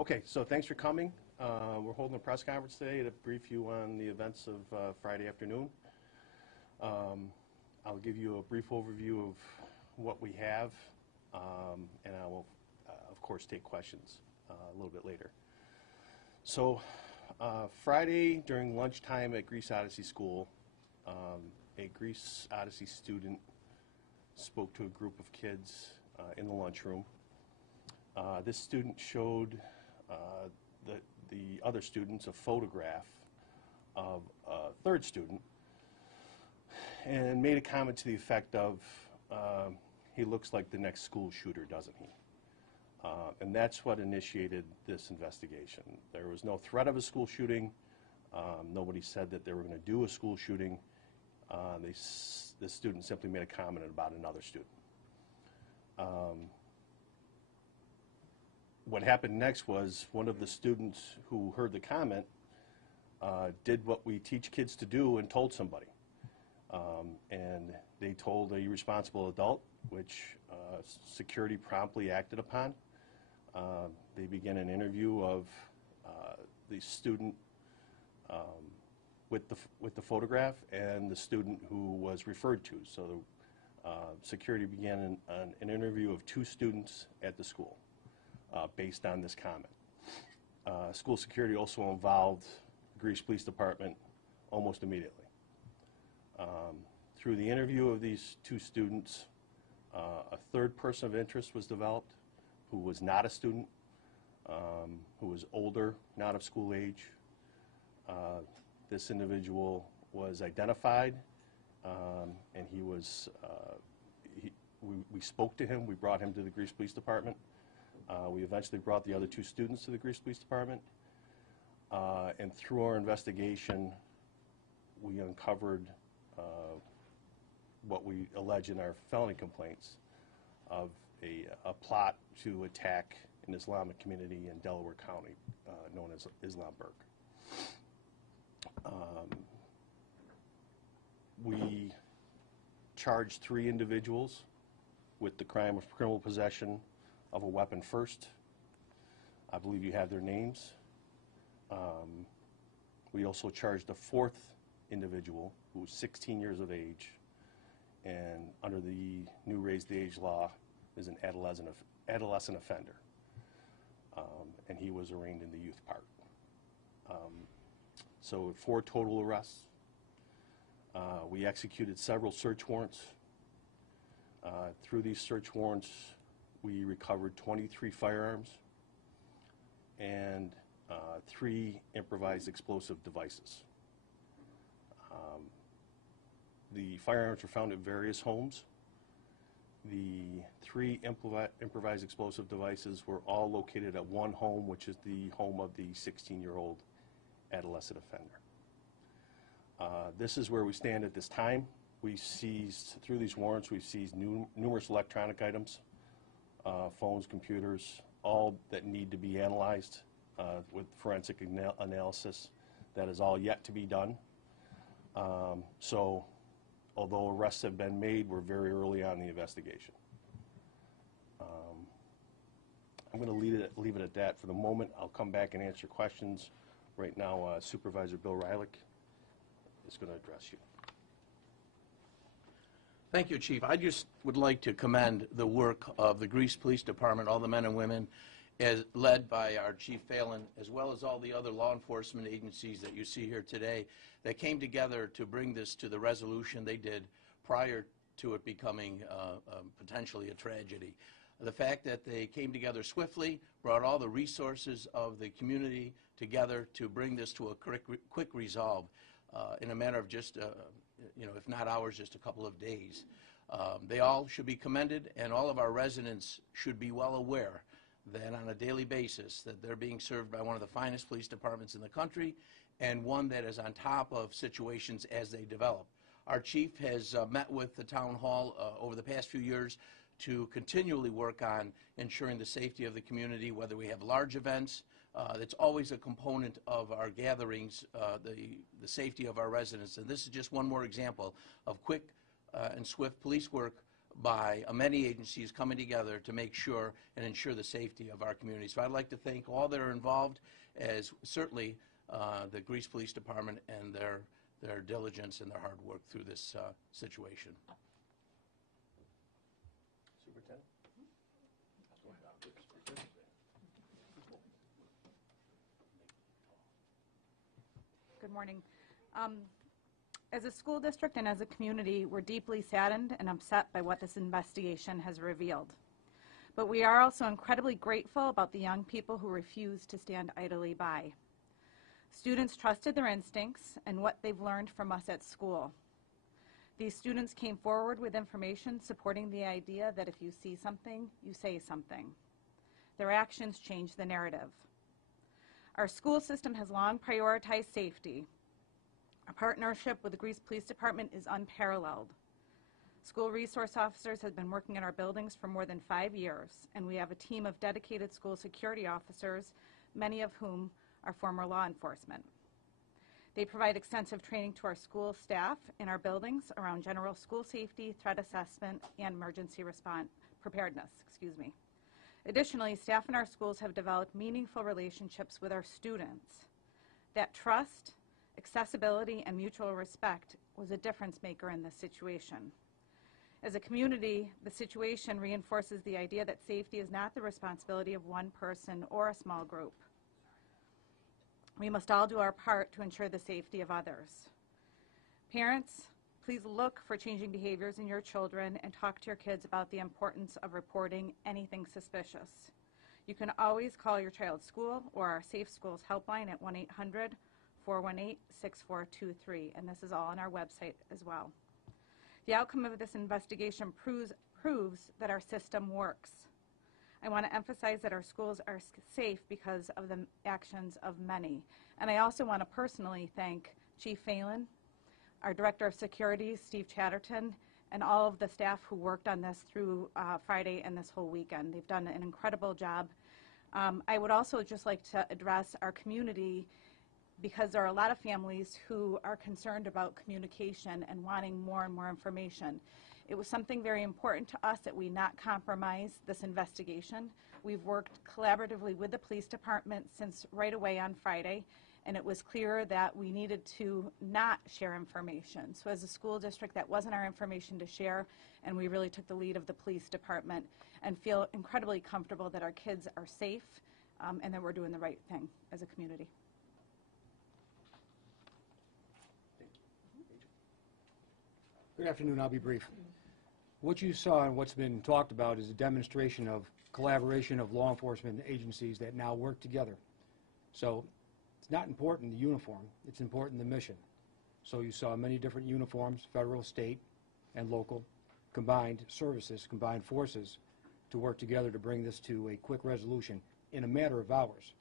Okay, so thanks for coming. We're holding a press conference today to brief you on the events of Friday afternoon. I'll give you a brief overview of what we have, and I will, of course, take questions a little bit later. So Friday during lunchtime at Greece Odyssey School, a Greece Odyssey student spoke to a group of kids in the lunchroom. This student showed the other students a photograph of a third student and made a comment to the effect of, he looks like the next school shooter, doesn't he? And that's what initiated this investigation. There was no threat of a school shooting. Nobody said that they were going to do a school shooting. This student simply made a comment about another student. What happened next was one of the students who heard the comment did what we teach kids to do and told somebody. And they told a responsible adult, which security promptly acted upon. They began an interview of the student with the photograph and the student who was referred to. So security began an interview of two students at the school based on this comment. School security also involved the Greece Police Department almost immediately. Through the interview of these two students, a third person of interest was developed who was not a student, who was older, not of school age. This individual was identified, and he was, we spoke to him. We brought him to the Greece Police Department. We eventually brought the other two students to the Greece Police Department. And through our investigation, we uncovered what we allege in our felony complaints of a plot to attack an Islamic community in Delaware County known as Islamburg. We charged 3 individuals with the crime of criminal possession of a weapon first. I believe you have their names. We also charged a 4th individual who was 16 years of age, and under the new Raise the Age law is an adolescent offender, and he was arraigned in the youth part. So 4 total arrests. We executed several search warrants. Through these search warrants, we recovered 23 firearms and 3 improvised explosive devices. The firearms were found at various homes. The 3 improvised explosive devices were all located at one home, which is the home of the 16-year-old adolescent offender. This is where we stand at this time. We seized, through these warrants, we've seized numerous electronic items, phones, computers, all that need to be analyzed with forensic analysis. That is all yet to be done. So although arrests have been made, we're very early on in the investigation. I'm going to leave it at that for the moment. I'll come back and answer questions. Right now, Supervisor Bill Rylick is going to address you. Thank you, Chief. I just would like to commend the work of the Greece Police Department, all the men and women, led by our Chief Phelan, as well as all the other law enforcement agencies that you see here today that came together to bring this to the resolution they did prior to it becoming potentially a tragedy. The fact that they came together swiftly, brought all the resources of the community together to bring this to a quick resolve in a matter of just, if not hours, just a couple of days. They all should be commended, and all of our residents should be well aware that on a daily basis that they're being served by one of the finest police departments in the country, and one that is on top of situations as they develop. Our chief has met with the town hall over the past few years to continually work on ensuring the safety of the community, whether we have large events. That's always a component of our gatherings, the safety of our residents. And this is just one more example of quick and swift police work by many agencies coming together to make sure and ensure the safety of our community. So I'd like to thank all that are involved, as certainly the Greece Police Department and their diligence and their hard work through this situation. Superintendent? Good morning. As a school district and as a community, we're deeply saddened and upset by what this investigation has revealed. But we are also incredibly grateful about the young people who refuse to stand idly by. Students trusted their instincts and what they've learned from us at school. These students came forward with information supporting the idea that if you see something, you say something. Their actions change the narrative. Our school system has long prioritized safety. Our partnership with the Greece Police Department is unparalleled. School resource officers have been working in our buildings for more than 5 years, and we have a team of dedicated school security officers, many of whom are former law enforcement. They provide extensive training to our school staff in our buildings around general school safety, threat assessment, and emergency response preparedness. Additionally, staff in our schools have developed meaningful relationships with our students. That trust, accessibility, and mutual respect was a difference maker in this situation. As a community, the situation reinforces the idea that safety is not the responsibility of one person or a small group. We must all do our part to ensure the safety of others. Parents, please look for changing behaviors in your children and talk to your kids about the importance of reporting anything suspicious. You can always call your child's school or our Safe Schools helpline at 1-800-418-6423, and this is all on our website as well. The outcome of this investigation proves that our system works. I want to emphasize that our schools are safe because of the actions of many. And I also want to personally thank Chief Phelan, our Director of Security, Steve Chatterton, and all of the staff who worked on this through Friday and this whole weekend. They've done an incredible job. I would also just like to address our community, because there are a lot of families who are concerned about communication and wanting more and more information. It was something very important to us that we not compromise this investigation. We've worked collaboratively with the police department since right away on Friday, and it was clear that we needed to not share information. So as a school district, that wasn't our information to share, and we really took the lead of the police department and feel incredibly comfortable that our kids are safe and that we're doing the right thing as a community. Good afternoon. I'll be brief. What you saw and what's been talked about is a demonstration of collaboration of law enforcement agencies that now work together. So it's not important the uniform, it's important the mission. So you saw many different uniforms, federal, state, and local, combined services, combined forces to work together to bring this to a quick resolution in a matter of hours.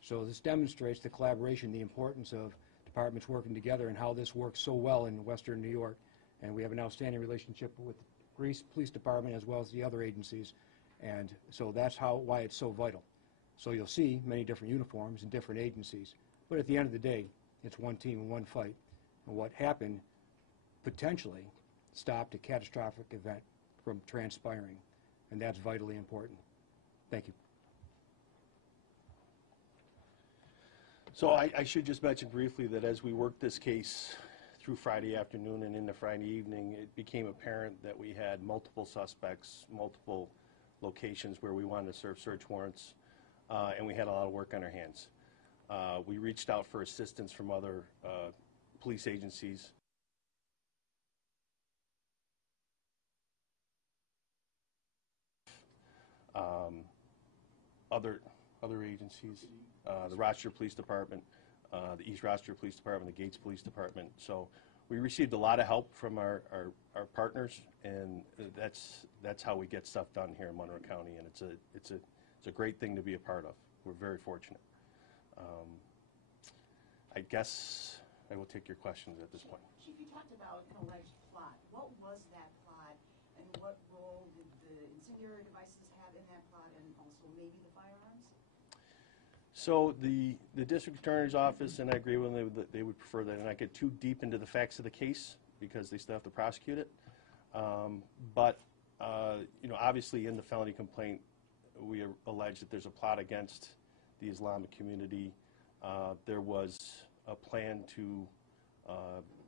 So this demonstrates the collaboration, the importance of departments working together and how this works so well in Western New York. And we have an outstanding relationship with the Greece Police Department as well as the other agencies. And so that's why it's so vital. So you'll see many different uniforms in different agencies. But at the end of the day, it's one team and one fight. And what happened potentially stopped a catastrophic event from transpiring. And that's vitally important. Thank you. So I should just mention briefly that as we worked this case through Friday afternoon and into Friday evening, it became apparent that we had multiple suspects, multiple locations where we wanted to serve search warrants, and we had a lot of work on our hands. We reached out for assistance from other police agencies. Other agencies, the Rochester Police Department, the East Rochester Police Department, the Gates Police Department. So we received a lot of help from our partners, and that's how we get stuff done here in Monroe County, and it's a great thing to be a part of. We're very fortunate. I guess I will take your questions at this point. Chief, you talked about an alleged plot. What was that plot, and what role did the incendiary devices have in that plot, and also maybe the firearms? So the district attorney's office, and I agree with them, they would prefer that I not get too deep into the facts of the case because they still have to prosecute it. But Obviously in the felony complaint, we allege that there's a plot against the Islamic community. There was a plan to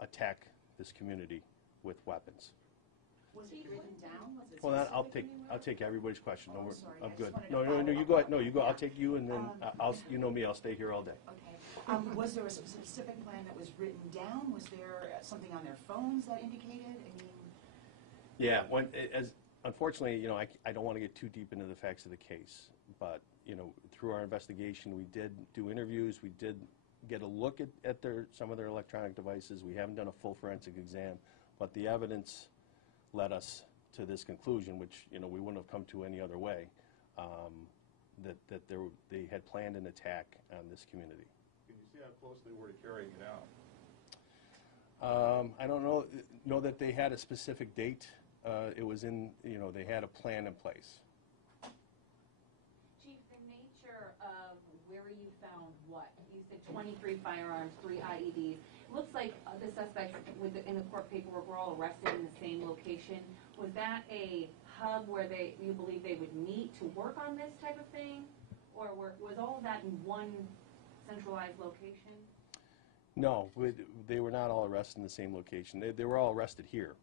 attack this community with weapons. Was it written down? Was it Well, I'll specific take anywhere? everybody's question. Oh, No, sorry. I'm I just good. wanted to No, follow you up go on ahead. No, you go. that. I'll take you, and then you know me. I'll stay here all day. Okay. Was there a specific plan that was written down? Was there something on their phones that indicated? I mean, Yeah. Unfortunately, I don't want to get too deep into the facts of the case, but through our investigation, we did do interviews. We did get a look at some of their electronic devices. We haven't done a full forensic exam, but the evidence led us to this conclusion, which we wouldn't have come to any other way, that they had planned an attack on this community. Can you see how close they were to carrying it out? I don't know that they had a specific date. It was they had a plan in place. Chief, the nature of where you found what? You said 23 firearms, 3 IEDs. It looks like the suspects in the court paperwork were all arrested in the same location. Was that a hub where you believe they would meet to work on this type of thing? Or was all of that in one centralized location? No, they were not all arrested in the same location. They were all arrested here.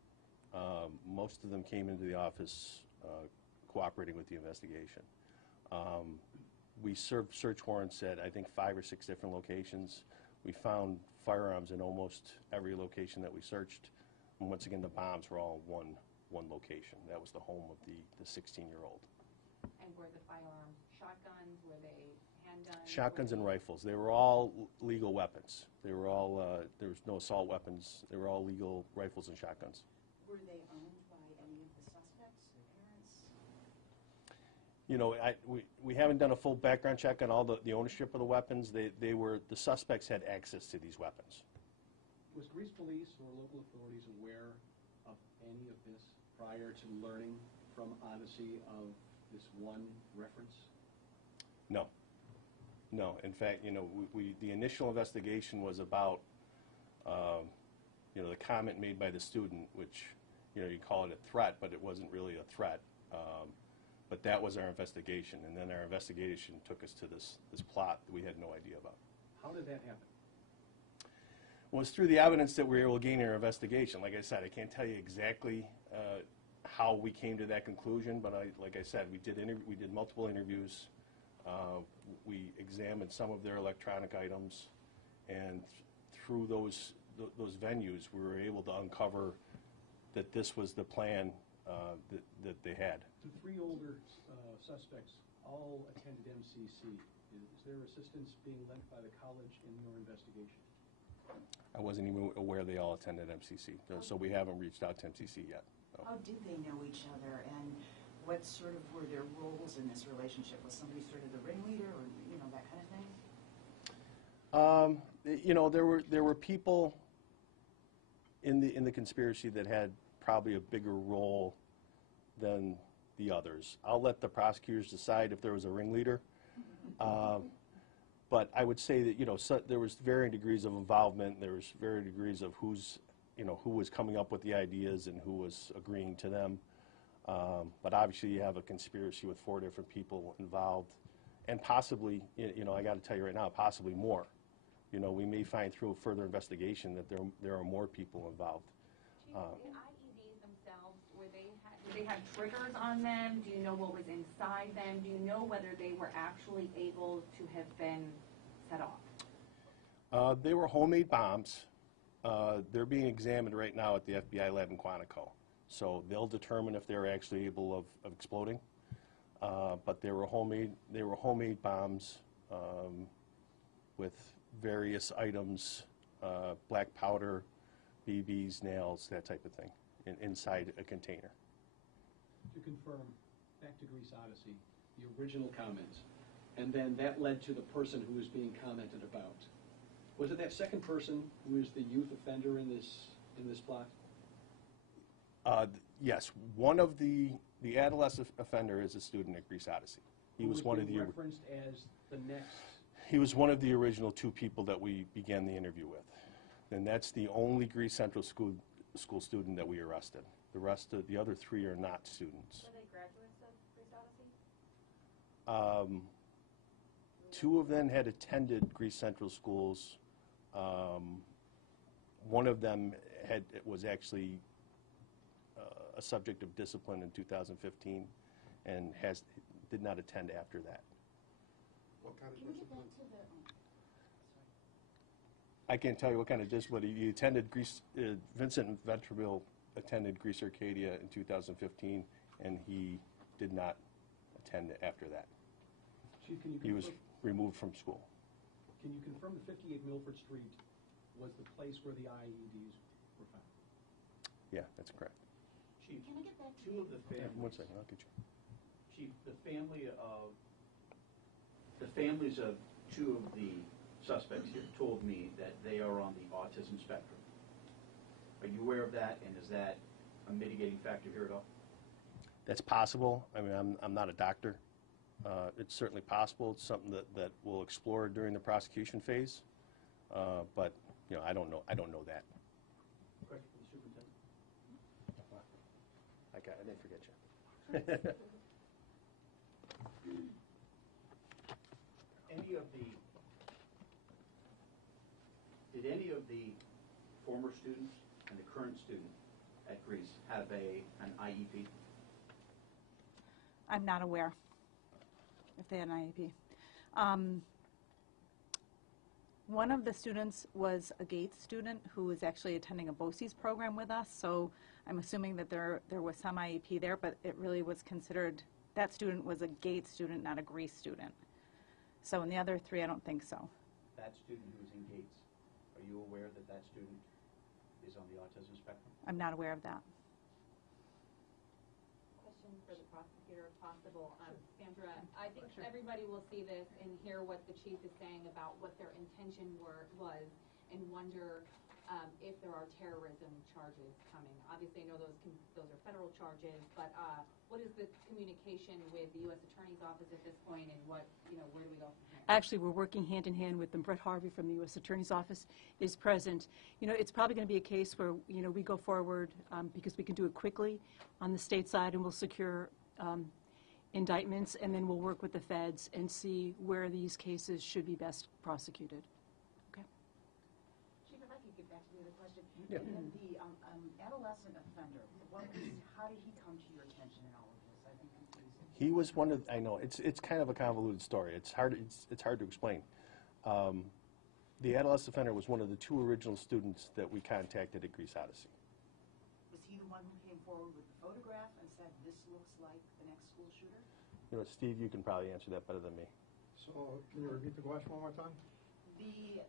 Most of them came into the office cooperating with the investigation. We served search warrants at, I think, 5 or 6 different locations. We found firearms in almost every location that we searched. And once again, the bombs were all in one location. That was the home of the 16-year-old. And were the firearms shotguns? Were they handguns? Shotguns and rifles. They were all legal weapons. They were all, there was no assault weapons. They were all legal rifles and shotguns. were they owned by any of the suspects, their parents? We haven't done a full background check on all the ownership of the weapons. The suspects had access to these weapons. Was Greece Police or local authorities aware of any of this prior to learning from Odyssey of this one reference? No. No. In fact, the initial investigation was about, the comment made by the student, which, you call it a threat, but it wasn't really a threat. But that was our investigation, and then our investigation took us to this plot that we had no idea about. How did that happen? Well, it's through the evidence that we were able to gain in our investigation. Like I said, I can't tell you exactly how we came to that conclusion, but like I said, we did multiple interviews. We examined some of their electronic items, and through those venues, we were able to uncover that this was the plan that they had. The 3 older suspects all attended MCC. Is there assistance being lent by the college in your investigation? I wasn't even aware they all attended MCC, so we haven't reached out to MCC yet. No. How did they know each other, and what sort of were their roles in this relationship? Was somebody sort of the ringleader, or that kind of thing? There were people in the conspiracy that had probably a bigger role than the others. I'll let the prosecutors decide if there was a ringleader. But I would say that there was varying degrees of involvement. There was varying degrees of who was coming up with the ideas and who was agreeing to them. But obviously, you have a conspiracy with 4 different people involved, and possibly, I got to tell you right now, possibly more. We may find through further investigation that there are more people involved. Chief, the IEDs themselves, did they have triggers on them? Do you know what was inside them? Do you know whether they were actually able to have been set off? They were homemade bombs. They're being examined right now at the FBI lab in Quantico. So they'll determine if they're actually able of exploding. But they were homemade bombs with various items, black powder, BBs, nails, that type of thing, inside a container. To confirm, back to Greece Odyssey, the original comments, and then that led to the person who was being commented about. Was it that second person who is the youth offender in this plot? Yes, one of the adolescent offender is a student at Greece Odyssey. He was one of the referenced as the next. He was one of the original 2 people that we began the interview with, and that's the only Greece Central School student that we arrested. The other 3 are not students. Were they graduates of Grease Odyssey? 2 of them had attended Greece Central Schools. One of them was actually a subject of discipline in 2015 and did not attend after that. What kind of Can we get discipline? back to the, I can't tell you what kind of discipline. He attended Vincent Ventreville attended Greece Arcadia in 2015, and he did not attend after that. Chief, can you He was confirm, removed from school. can you confirm that 58 Milford Street was the place where the IEDs were found? Yeah, that's correct. Chief, can I get back to two of the Yeah, families. one second, I'll get you. Chief, the families of two of the suspects here told me that they are on the autism spectrum. Are you aware of that, and is that a mitigating factor here at all? That's possible. I mean, I'm not a doctor. It's certainly possible. It's something that we'll explore during the prosecution phase. But, you know, I don't know that. Question for the superintendent. I didn't forget you. Did any of the former students and the current student at Greece have an IEP? I'm not aware if they had an IEP. One of the students was a Gates student who was actually attending a BOCES program with us, so I'm assuming that there was some IEP there, but it really was considered, that student was a Gates student, not a Greece student. So in the other 3, I don't think so. That student who was in Gates, are you aware that that student is on the autism spectrum? I'm not aware of that. Question for the prosecutor, if possible. Sandra, I think everybody will see this and hear what the chief is saying about what their intention was, and wonder if there are terrorism charges coming. Obviously, I know those are federal charges, but what is the communication with the U.S. Attorney's Office at this point, and where do we go from here? Actually, we're working hand in hand with them. Brett Harvey from the U.S. Attorney's Office is present. You know, it's probably going to be a case where, you know, we go forward because we can do it quickly on the state side, and we'll secure indictments, and then we'll work with the feds and see where these cases should be best prosecuted. Okay. Chief, if I could get back to the other question. Yeah. And the adolescent offender, how did he come to your attention in all of this? I've been confused. He was one of, I know, it's kind of a convoluted story. It's hard to explain. The adolescent offender was one of the 2 original students that we contacted at Greece Odyssey. Was he the one who came forward with the photograph and said, this looks like the next school shooter? You know, Steve, you can probably answer that better than me. So, can you repeat the question one more time? The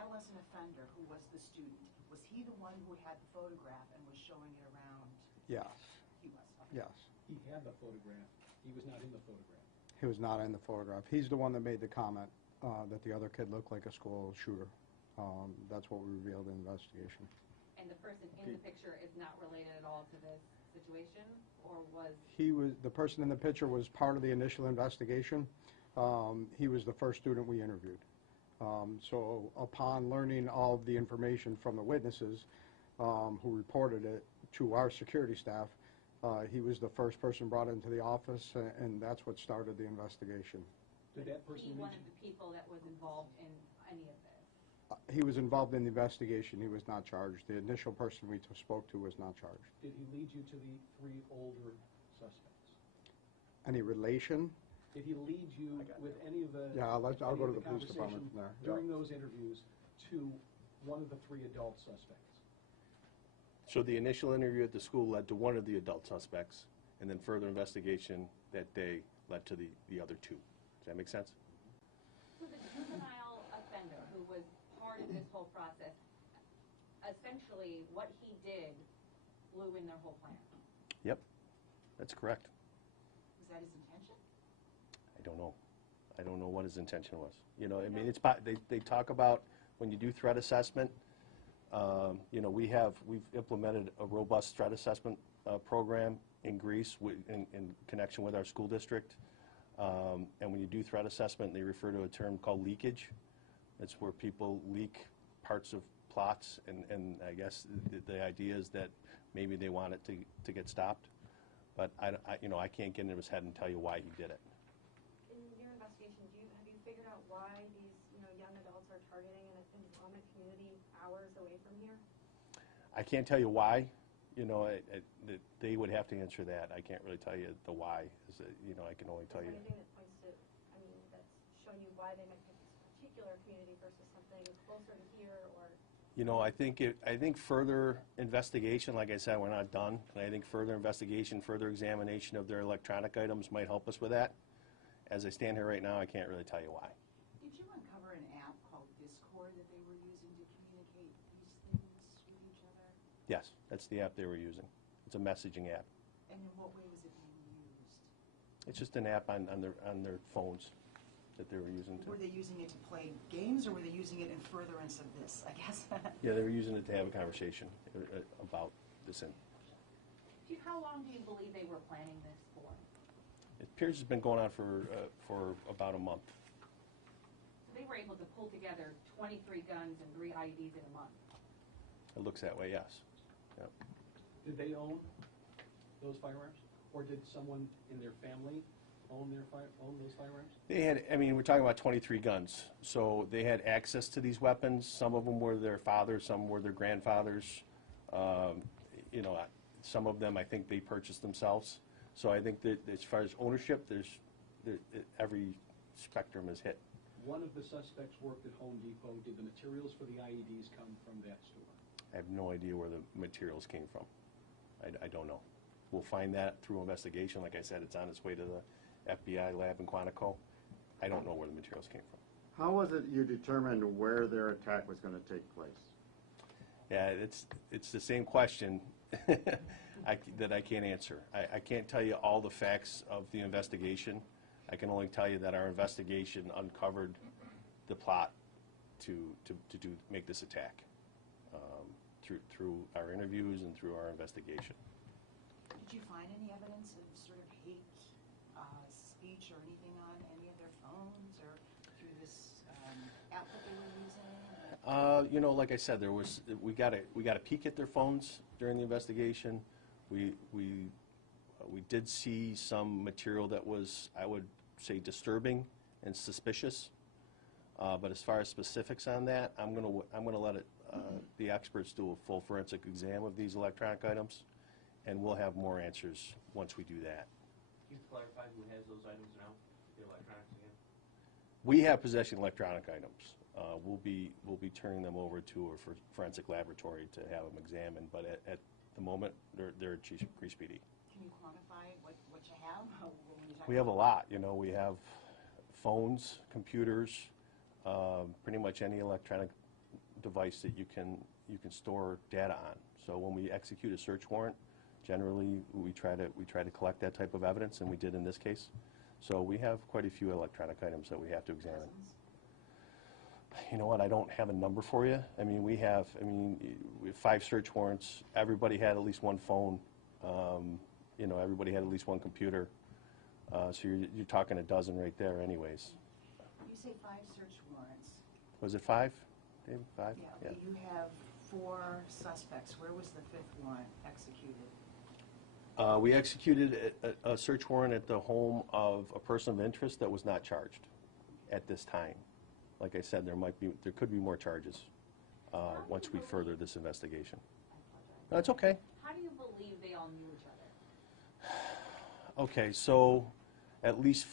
adolescent offender who was the student, was he the one who had the photograph and was showing it around? Yes, He was. Okay. yes. He had the photograph. He was not in the photograph. He was not in the photograph. He's the one that made the comment that the other kid looked like a school shooter. That's what we revealed in the investigation. And the person in the picture is not related at all to this situation, or was? The person in the picture was part of the initial investigation. He was the first student we interviewed. So upon learning all of the information from the witnesses who reported it to our security staff, he was the first person brought into the office, and that's what started the investigation. Did that person He one reach? of the people that was involved in any of this? He was involved in the investigation. He was not charged. The initial person we spoke to was not charged. Did he lead you to the 3 older suspects? Any relation? Did he lead you with any of the? Yeah, I'll any go of to the police department conversation from there. During those interviews to one of the 3 adult suspects? So the initial interview at the school led to one of the adult suspects, and then further investigation that day led to the other 2. Does that make sense? So the juvenile offender who was part of this whole process, essentially what he did blew in their whole plan. Yep, that's correct. Was that his intention? I don't know. I don't know what his intention was. You know, I mean, they talk about when you do threat assessment. You know, we've implemented a robust threat assessment program in Greece in connection with our school district. And when you do threat assessment, they refer to a term called leakage. It's where people leak parts of plots, and I guess the idea is that maybe they want it to get stopped. But I can't get into his head and tell you why he did it. In your investigation, have you figured out why these, young adults are targeting an Islamic community hours away from here? I can't tell you why. They would have to answer that. I can't really tell you the why. I can only tell Is you. there anything that points to, that's showing you why they might pick this particular community versus something closer to here, or? I think further investigation, like I said, we're not done, and I think further investigation, further examination of their electronic items might help us with that. As I stand here right now, I can't really tell you why. Did you uncover an app called Discord that they were using to communicate these things with each other? Yes, that's the app they were using. It's a messaging app. And in what way was it being used? It's just an app on their phones that they were using Were they using it to play games, or were they using it in furtherance of this, I guess? Yeah, they were using it to have a conversation about this. How long do you believe they were planning this for? It appears it's been going on for about a month. So they were able to pull together 23 guns and 3 IEDs in a month. It looks that way, yes. Yep. Did they own those firearms? Or did someone in their family own those firearms? They had, we're talking about 23 guns. So they had access to these weapons. Some of them were their fathers, some were their grandfathers. Some of them I think they purchased themselves. So I think that as far as ownership, every spectrum is hit. One of the suspects worked at Home Depot. Did the materials for the IEDs come from that store? I have no idea where the materials came from. I don't know. We'll find that through investigation. Like I said, it's on its way to the FBI lab in Quantico. I don't know where the materials came from. How was it you determined where their attack was going to take place? Yeah, it's the same question that I can't answer. I can't tell you all the facts of the investigation. I can only tell you that our investigation uncovered the plot to make this attack through our interviews and through our investigation. Did you find any evidence of sort of hate speech or anything on any of their phones or through this app that they were using? Like I said, we got a peek at their phones during the investigation. We did see some material that was, I would say, disturbing and suspicious. But as far as specifics on that, I'm gonna let the experts do a full forensic exam of these electronic items, and we'll have more answers once we do that. Can you clarify who has those items now, the electronics again? We have possession of electronic items. We'll be turning them over to a forensic laboratory to have them examined, but at the moment, they're at Grease PD. Can you quantify what you have? When you talk We have a about- lot. We have phones, computers, pretty much any electronic device that you can store data on. So when we execute a search warrant, generally we try to collect that type of evidence, and we did in this case. So we have quite a few electronic items that we have to examine. You know what? I don't have a number for you. We have 5 search warrants. Everybody had at least one phone. Everybody had at least one computer. So you're talking a dozen right there, anyways. You say 5 search warrants. Was it 5, David? 5? Yeah, but you have 4 suspects. Where was the 5th warrant executed? We executed a search warrant at the home of a person of interest that was not charged at this time. Like I said, there could be more charges once we further this investigation. No, it's okay. How do you believe they all knew each other? Okay, so at least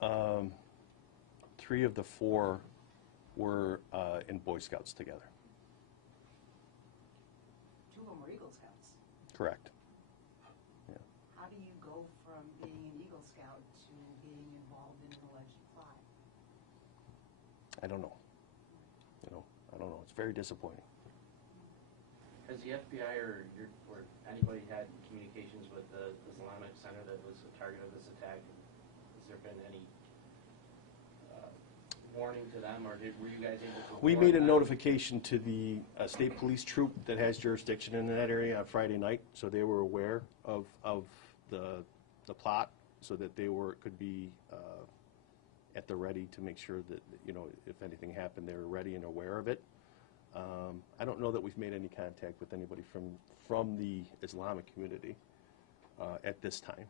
3 of the 4 were in Boy Scouts together. 2 of them were Eagle Scouts. Correct. Yeah. How do you go from being an Eagle Scout to being involved in an alleged plot? I don't know. I don't know. It's very disappointing. Has the FBI or anybody had communications with the Islamic Center that was the target of this attack? Has there been any warning to them, or were you guys able to? We made a notification to the state police troop that has jurisdiction in that area on Friday night, so they were aware of the plot, so that they could be at the ready to make sure that if anything happened, they were ready and aware of it. I don't know that we've made any contact with anybody from the Islamic community at this time.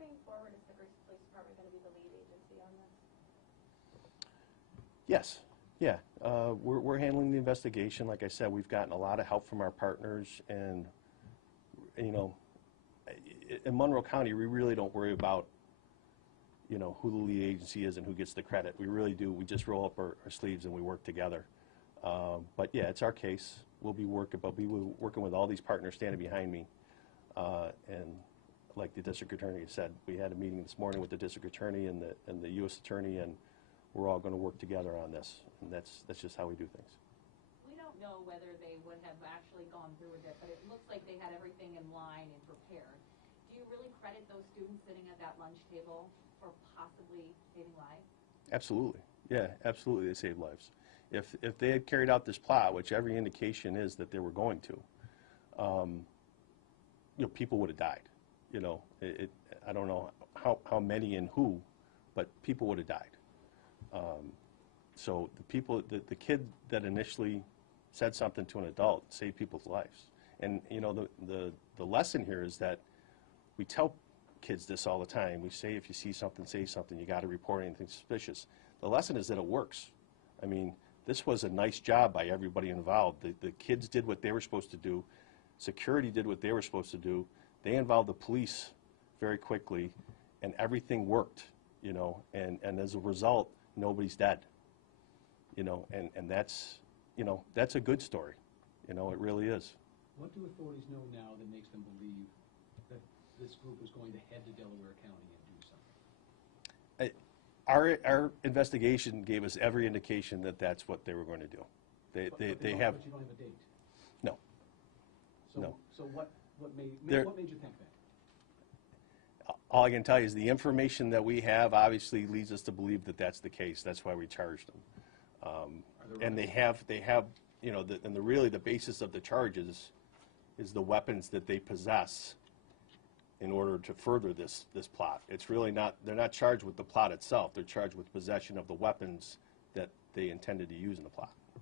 Moving forward, is the Greece Police Department going to be the lead agency on this? Yes, yeah. We're handling the investigation. Like I said, we've gotten a lot of help from our partners, and, you know, in Monroe County, we really don't worry about, you know, who the lead agency is and who gets the credit. We really do. We just roll up our sleeves and we work together. But yeah, it's our case. We'll be working with all these partners standing behind me. And like the district attorney said, we had a meeting this morning with the district attorney and the U.S. attorney, and we're all going to work together on this. And that's just how we do things. We don't know whether they would have actually gone through with it, but it looks like they had everything in line and prepared. Do you really credit those students sitting at that lunch table for possibly saving lives? Absolutely. Yeah, absolutely. They saved lives. If they had carried out this plot, which every indication is that they were going to, you know, people would have died. You know, I don't know how many and who, but people would have died. So the kid that initially said something to an adult saved people's lives. And, you know, the lesson here is that we tell kids this all the time. We say if you see something, say something. You got to report anything suspicious. The lesson is that it works. I mean, this was a nice job by everybody involved. The kids did what they were supposed to do. Security did what they were supposed to do. They involved the police very quickly, and everything worked, you know, and as a result, nobody's dead, you know, and that's, you know, that's a good story. You know, it really is. What do authorities know now that makes them believe that this group was going to head to Delaware County and do something? Our investigation gave us every indication that that's what they were going to do. They have. But you don't have a date. No. So, No. So what made you think that? All I can tell you is the information that we have obviously leads us to believe that that's the case. That's why we charged them. And they have, you know, really the basis of the charges is the weapons that they possess in order to further this plot. It's really not, they're not charged with the plot itself. They're charged with possession of the weapons that they intended to use in the plot. Are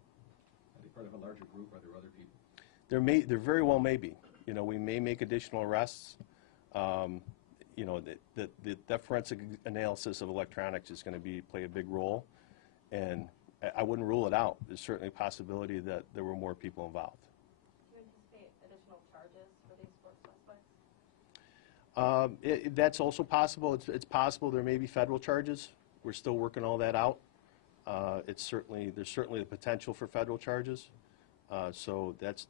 they part of a larger group? Are there other people? There very well may be. You know, we may make additional arrests. You know, the forensic analysis of electronics is going to play a big role, and I wouldn't rule it out. There's certainly a possibility that there were more people involved. Do you anticipate additional charges for these four suspects? That's also possible. It's possible there may be federal charges. We're still working all that out. There's certainly the potential for federal charges. So that's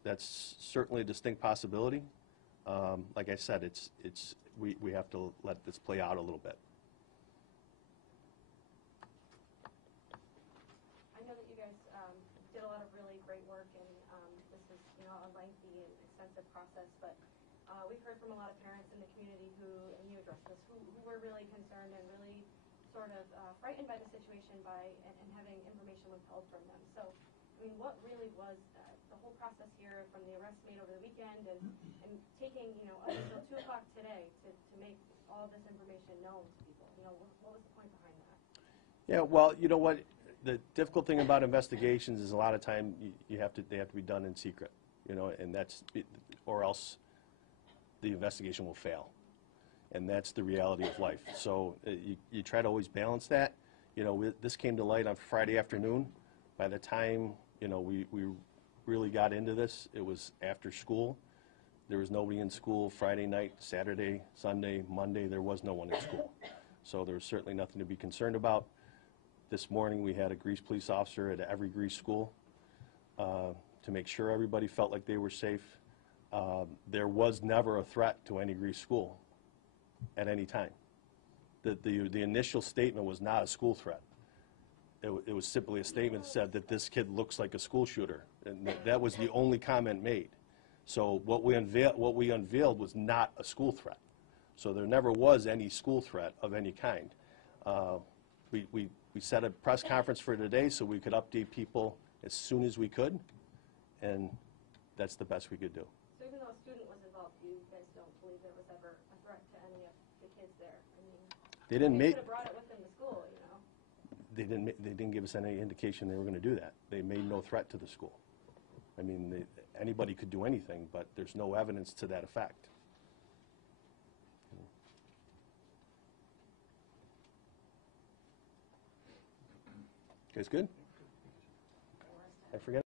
certainly a distinct possibility. Like I said, we have to let this play out a little bit. I know that you guys did a lot of really great work, and this is, you know, a lengthy and extensive process, but we've heard from a lot of parents in the community and you addressed this, who were really concerned and really sort of frightened by the situation and having information withheld from them. So, I mean, what really was the whole process here, from the arrest made over the weekend and taking, you know, until 2 o'clock today to make all this information known to people? You know, what was the point behind that? Yeah, well, you know what? The difficult thing about investigations is a lot of time they have to be done in secret, you know, and or else the investigation will fail. And that's the reality of life. So you try to always balance that. You know, this came to light on Friday afternoon. By the time, you know, we really got into this, it was after school. There was nobody in school Friday night, Saturday, Sunday, Monday. There was no one in school. So there was certainly nothing to be concerned about. This morning we had a Greece police officer at every Greece school to make sure everybody felt like they were safe. There was never a threat to any Greece school at any time. The initial statement was not a school threat. It was simply a statement that said that this kid looks like a school shooter, and that was the only comment made. So what we unveiled was not a school threat. So there never was any school threat of any kind. We set a press conference for today so we could update people as soon as we could, and that's the best we could do. So even though a student was involved, you guys don't believe there was ever a threat to any of the kids there? I mean, They didn't they make. could have brought it with them to school, you know? they didn't give us any indication they were going to do that. They made no threat to the school. I mean, anybody could do anything, but there's no evidence to that effect. Guys good? I forget.